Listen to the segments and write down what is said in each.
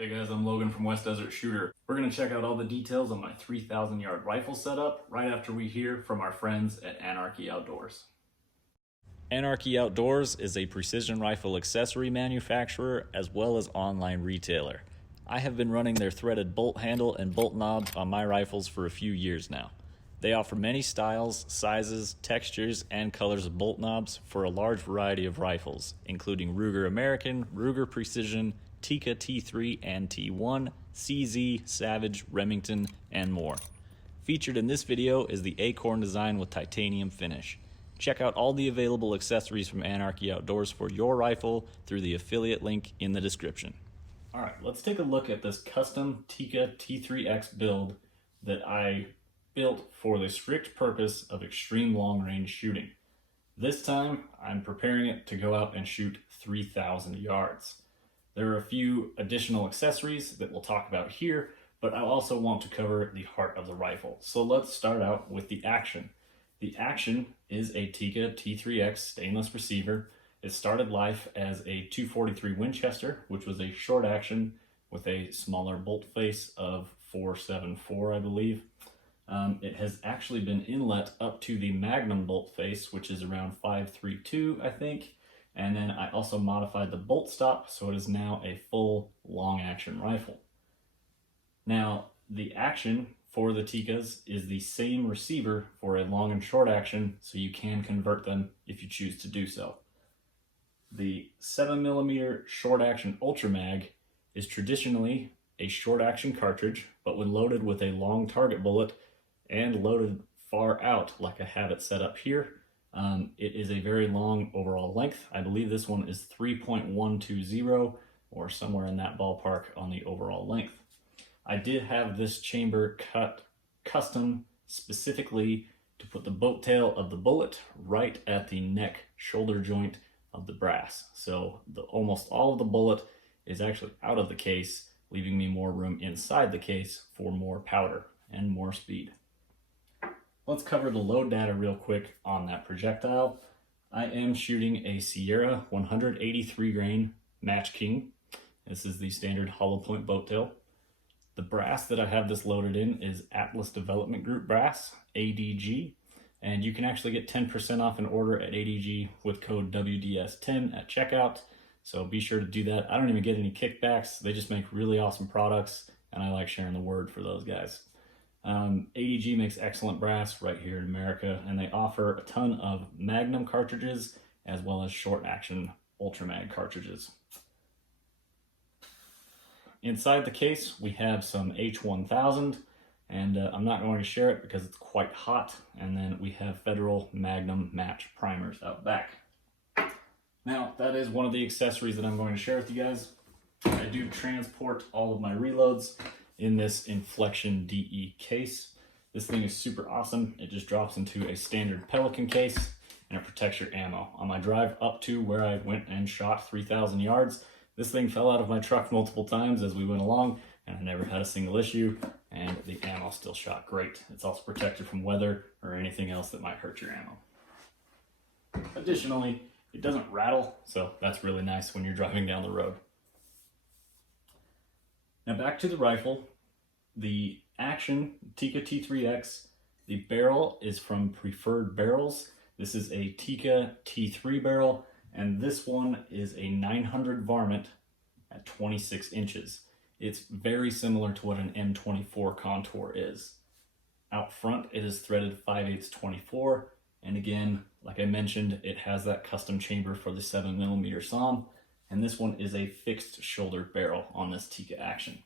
Hey guys, I'm Logan from West Desert Shooter. We're going to check out all the details on my 3,000 yard rifle setup right after we hear from our friends at Anarchy Outdoors. Anarchy Outdoors is a precision rifle accessory manufacturer as well as online retailer. I have been running their threaded bolt handle and bolt knob on my rifles for a few years now. They offer many styles, sizes, textures, and colors of bolt knobs for a large variety of rifles, including Ruger American, Ruger Precision, Tikka T3 and T1, CZ, Savage, Remington, and more. Featured in this video is the Acorn design with titanium finish. Check out all the available accessories from Anarchy Outdoors for your rifle through the affiliate link in the description. Alright, let's take a look at this custom Tikka T3X build that I built for the strict purpose of extreme long range shooting. This time, I'm preparing it to go out and shoot 3,000 yards. There are a few additional accessories that we'll talk about here, but I also want to cover the heart of the rifle. So let's start out with the action. The action is a Tikka T3X stainless receiver. It started life as a 243 Winchester, which was a short action with a smaller bolt face of 474, I believe. It has actually been inlet up to the Magnum bolt face, which is around 532, I think. And then I also modified the bolt stop, so it is now a full long action rifle. Now, the action for the Tikkas is the same receiver for a long and short action, so you can convert them if you choose to do so. The 7mm short action Ultra Mag is traditionally a short action cartridge, but when loaded with a long target bullet and loaded far out like I have it set up here, it is a very long overall length. I believe this one is 3.120 or somewhere in that ballpark on the overall length. I did have this chamber cut custom specifically to put the boat tail of the bullet right at the neck shoulder joint of the brass. So almost all of the bullet is actually out of the case, leaving me more room inside the case for more powder and more speed. Let's cover the load data real quick on that projectile. I am shooting a Sierra 183 grain Match King. This is the standard hollow point boat tail. The brass that I have this loaded in is Atlas Development Group brass, ADG, and you can actually get 10% off an order at ADG with code WDS10 at checkout, so be sure to do that. I don't even get any kickbacks. They just make really awesome products, and I like sharing the word for those guys. ADG makes excellent brass right here in America, and they offer a ton of Magnum cartridges as well as short action Ultra Mag cartridges. Inside the case, we have some H1000, and I'm not going to share it because it's quite hot, and then we have Federal Magnum match primers out back. Now, that is one of the accessories that I'm going to share with you guys. I do transport all of my reloads in this Inflection DE case. This thing is super awesome. It just drops into a standard Pelican case and it protects your ammo. On my drive up to where I went and shot 3,000 yards, this thing fell out of my truck multiple times as we went along, and I never had a single issue, and the ammo still shot great. It's also protected from weather or anything else that might hurt your ammo. Additionally, it doesn't rattle, so that's really nice when you're driving down the road. Now back to the rifle. The action Tikka T3X, the barrel is from Preferred Barrels. This is a Tikka T3 barrel, and this one is a 900 varmint at 26 inches. It's very similar to what an M24 contour is. Out front, it is threaded 5/8 24, and again, like I mentioned, it has that custom chamber for the 7mm SAUM, and this one is a fixed shoulder barrel on this Tikka action.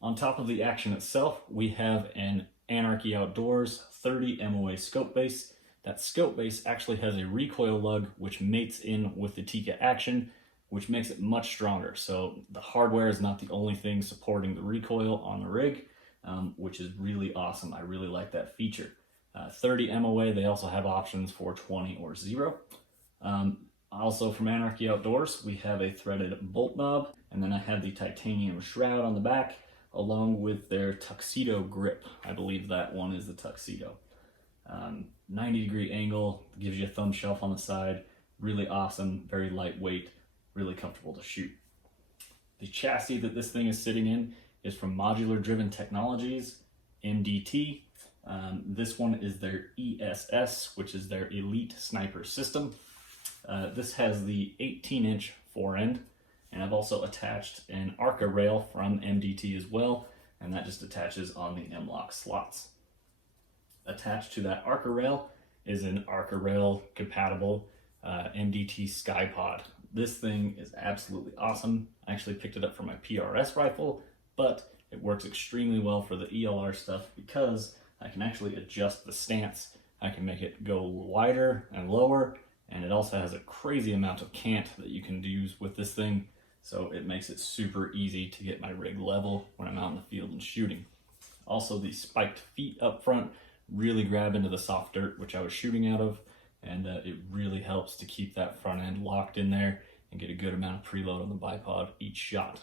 On top of the action itself, we have an Anarchy Outdoors 30 MOA scope base. That scope base actually has a recoil lug which mates in with the Tikka action, which makes it much stronger. So the hardware is not the only thing supporting the recoil on the rig, which is really awesome. I really like that feature. 30 MOA, they also have options for 20 or 0. Also from Anarchy Outdoors, we have a threaded bolt knob, and then I have the titanium shroud on the back, along with their tuxedo grip. I believe that one is the tuxedo. 90-degree angle, gives you a thumb shelf on the side, really awesome, very lightweight. really comfortable to shoot. The chassis that this thing is sitting in is from Modular Driven Technologies, MDT. This one is their ESS, which is their Elite Sniper System. This has the 18-inch forend, and I've also attached an ARCA rail from MDT as well, and that just attaches on the M-LOK slots. Attached to that ARCA rail is an ARCA rail compatible MDT SkyPod. This thing is absolutely awesome. I actually picked it up for my PRS rifle, but it works extremely well for the ELR stuff because I can actually adjust the stance. I can make it go wider and lower, and it also has a crazy amount of cant that you can use with this thing, so it makes it super easy to get my rig level when I'm out in the field and shooting. Also, the spiked feet up front really grab into the soft dirt, which I was shooting out of, and it really helps to keep that front end locked in there and get a good amount of preload on the bipod each shot.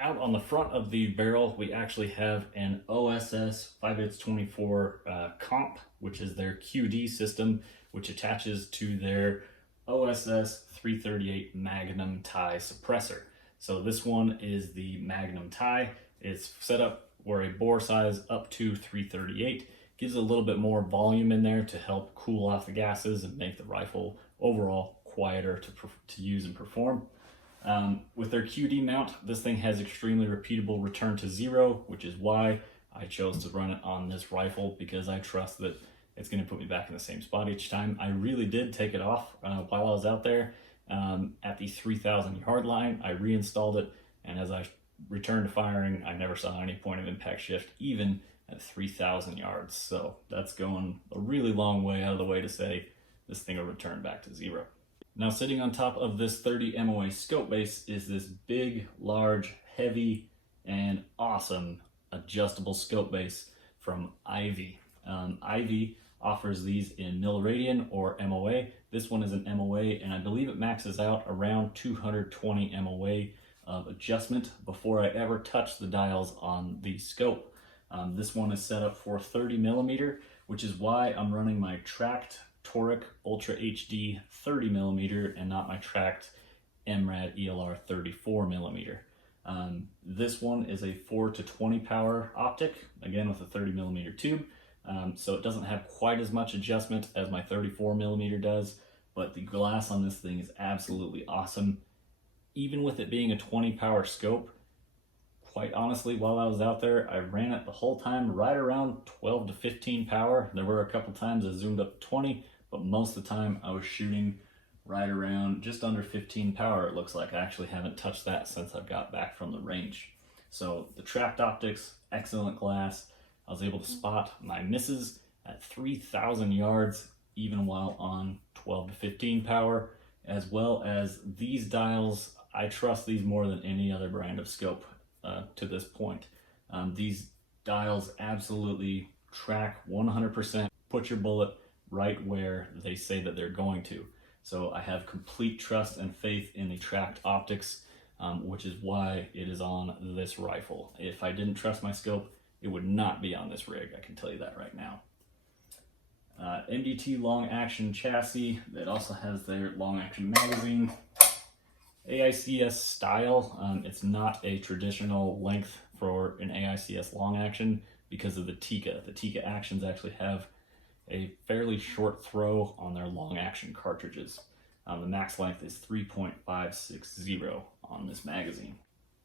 Out on the front of the barrel, we actually have an OSS 5/24 comp, which is their QD system, which attaches to their OSS 338 Magnum Ti suppressor. So this one is the Magnum Ti. It's set up where a bore size up to 338 gives a little bit more volume in there to help cool off the gases and make the rifle overall quieter to use and perform. With their QD mount, this thing has extremely repeatable return to zero, which is why I chose to run it on this rifle, because I trust that it's going to put me back in the same spot each time. I really did take it off while I was out there at the 3,000 yard line. I reinstalled it, and as I returned to firing, I never saw any point of impact shift, even at 3,000 yards. So that's going a really long way out of the way to say this thing will return back to zero. Now, sitting on top of this 30 MOA scope base is this big, large, heavy, and awesome adjustable scope base from Ivey. Ivey offers these in milliradian or MOA. This one is an MOA, and I believe it maxes out around 220 MOA of adjustment before I ever touch the dials on the scope. This one is set up for 30 millimeter, which is why I'm running my Tract Toric Ultra HD 30 millimeter and not my Tract MRAD ELR 34 millimeter. This one is a 4 to 20 power optic, again with a 30 millimeter tube. So it doesn't have quite as much adjustment as my 34 millimeter does, but the glass on this thing is absolutely awesome. Even with it being a 20 power scope, quite honestly, while I was out there, I ran it the whole time right around 12 to 15 power. There were a couple times I zoomed up to 20, but most of the time I was shooting right around just under 15 power. It looks like I actually haven't touched that since I've got back from the range. So the Tract optics, excellent glass. I was able to spot my misses at 3,000 yards, even while on 12 to 15 power, as well as these dials. I trust these more than any other brand of scope to this point. These dials absolutely track 100%, put your bullet right where they say that they're going to. So I have complete trust and faith in the Tract optics, which is why it is on this rifle. If I didn't trust my scope, it would not be on this rig, I can tell you that right now. MDT long action chassis that also has their long action magazine. AICS style, it's not a traditional length for an AICS long action because of the Tikka. The Tikka actions actually have a fairly short throw on their long action cartridges. The max length is 3.560 on this magazine.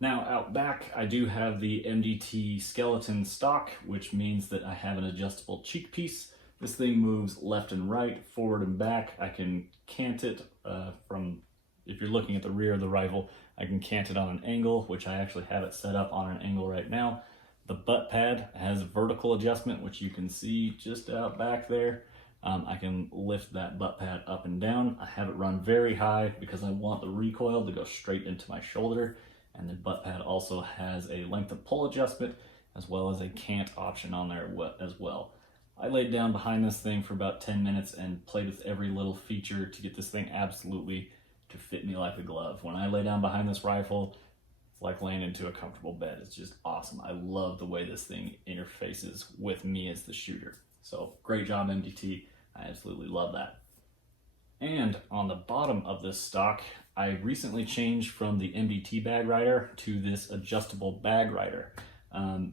Now out back, I do have the MDT skeleton stock, which means that I have an adjustable cheek piece. This thing moves left and right, forward and back. I can cant it from, if you're looking at the rear of the rifle, I can cant it on an angle, which I actually have it set up on an angle right now. The butt pad has vertical adjustment, which you can see just out back there. I can lift that butt pad up and down. I have it run very high because I want the recoil to go straight into my shoulder. And the butt pad also has a length of pull adjustment as well as a cant option on there as well. I laid down behind this thing for about 10 minutes and played with every little feature to get this thing absolutely to fit me like a glove. When I lay down behind this rifle, it's like laying into a comfortable bed. It's just awesome. I love the way this thing interfaces with me as the shooter. So great job, MDT. I absolutely love that. And on the bottom of this stock, I recently changed from the MDT bag rider to this adjustable bag rider.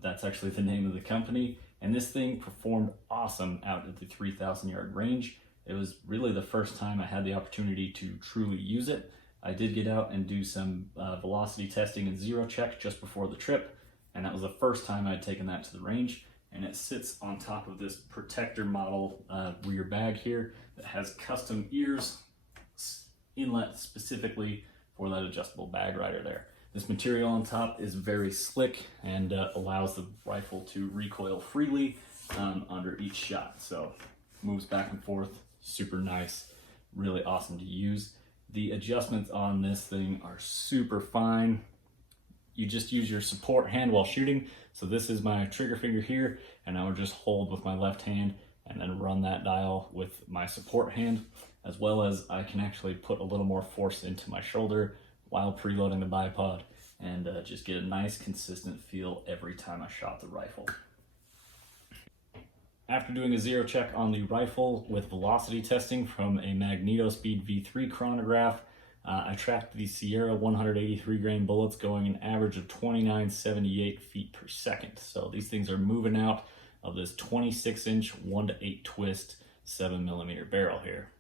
That's actually the name of the company, and this thing performed awesome out at the 3,000 yard range. It was really the first time I had the opportunity to truly use it. I did get out and do some velocity testing and zero check just before the trip, and that was the first time I'd taken that to the range. And it sits on top of this protector model rear bag here that has custom ears inlet specifically for that adjustable bag rider there. This material on top is very slick and allows the rifle to recoil freely under each shot. So moves back and forth, super nice, really awesome to use. The adjustments on this thing are super fine. You just use your support hand while shooting. So this is my trigger finger here, and I would just hold with my left hand and then run that dial with my support hand, as well as I can actually put a little more force into my shoulder while preloading the bipod and just get a nice consistent feel every time I shot the rifle. After doing a zero check on the rifle with velocity testing from a Magnetospeed V3 chronograph, I tracked the Sierra 183 grain bullets going an average of 2978 feet per second. So these things are moving out of this 26-inch 1-to-8 twist 7mm barrel here.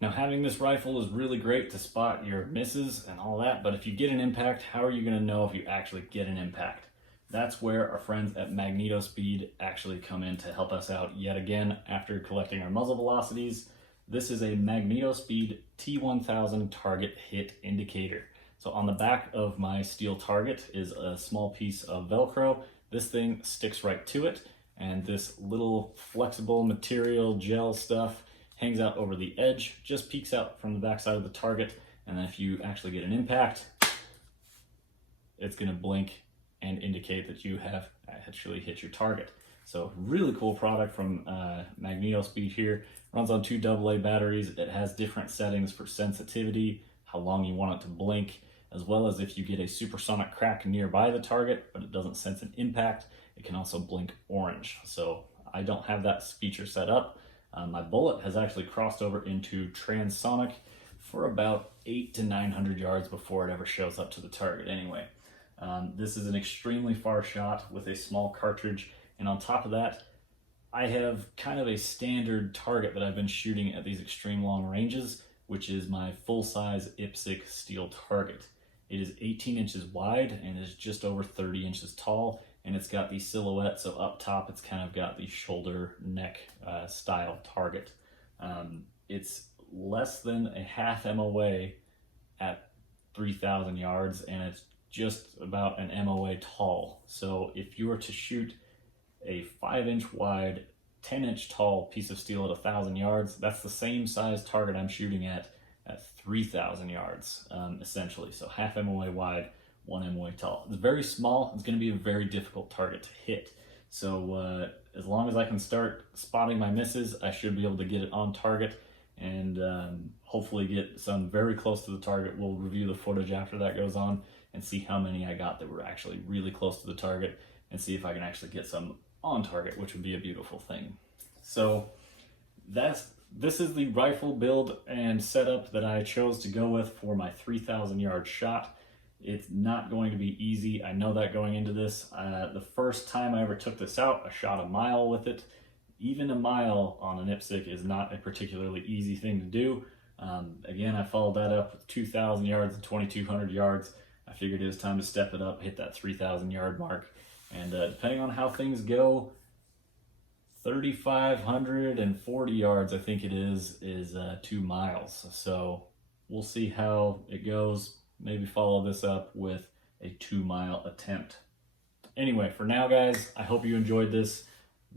Now, having this rifle is really great to spot your misses and all that, but if you get an impact, how are you going to know if you actually get an impact? That's where our friends at Magnetospeed actually come in to help us out yet again after collecting our muzzle velocities. This is a Magnetospeed T1000 target hit indicator. So on the back of my steel target is a small piece of Velcro. This thing sticks right to it, and this little flexible material gel stuff hangs out over the edge, just peeks out from the backside of the target, and then if you actually get an impact, it's gonna blink and indicate that you have actually hit your target. So really cool product from Magnetospeed here. Runs on 2 AA batteries. It has different settings for sensitivity, how long you want it to blink, as well as if you get a supersonic crack nearby the target, but it doesn't sense an impact, it can also blink orange. So I don't have that feature set up. My bullet has actually crossed over into transonic for about 800 to 900 yards before it ever shows up to the target anyway. This is an extremely far shot with a small cartridge, and on top of that, I have kind of a standard target that I've been shooting at these extreme long ranges, which is my full-size IPSC steel target. It is 18 inches wide and is just over 30 inches tall, and it's got the silhouette, so up top it's kind of got the shoulder neck style target. It's less than a half MOA at 3,000 yards, and it's just about an MOA tall. So if you were to shoot a 5-inch wide, 10-inch tall piece of steel at 1,000 yards, that's the same size target I'm shooting at 3,000 yards, essentially. So half MOA wide, 1 MOA tall. It's very small. It's going to be a very difficult target to hit. So as long as I can start spotting my misses, I should be able to get it on target and hopefully get some very close to the target. We'll review the footage after that goes on and see how many I got that were actually really close to the target, and see if I can actually get some on target, which would be a beautiful thing. So this is the rifle build and setup that I chose to go with for my 3,000 yard shot. It's not going to be easy. I know that going into this. The first time I ever took this out, I shot a mile with it. Even a mile on an IPSC is not a particularly easy thing to do. Again, I followed that up with 2,000 yards and 2,200 yards. I figured it was time to step it up, hit that 3,000 yard mark. And depending on how things go, 3,540 yards, I think it is 2 miles. So we'll see how it goes. Maybe follow this up with a 2-mile attempt. Anyway, for now, guys, I hope you enjoyed this.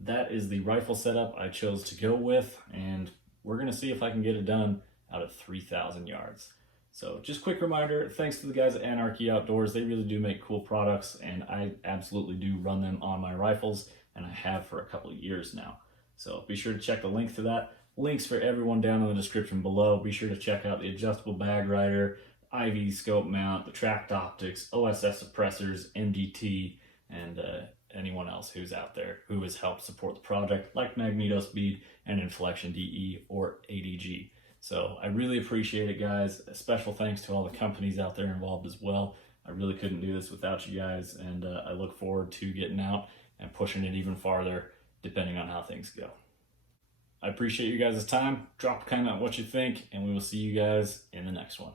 That is the rifle setup I chose to go with, and we're gonna see if I can get it done out at 3,000 yards. So just quick reminder, thanks to the guys at Anarchy Outdoors. They really do make cool products, and I absolutely do run them on my rifles, and I have for a couple of years now. So be sure to check the link to that. Links for everyone down in the description below. Be sure to check out the adjustable bag rider, Ivey scope mount, the Tract optics, OSS suppressors, MDT, and anyone else who's out there who has helped support the project, like Magnetospeed and Inflection DE or ADG. So I really appreciate it, guys. A special thanks to all the companies out there involved as well. I really couldn't do this without you guys, and I look forward to getting out and pushing it even farther depending on how things go. I appreciate you guys' time. Drop a comment on what you think, and we will see you guys in the next one.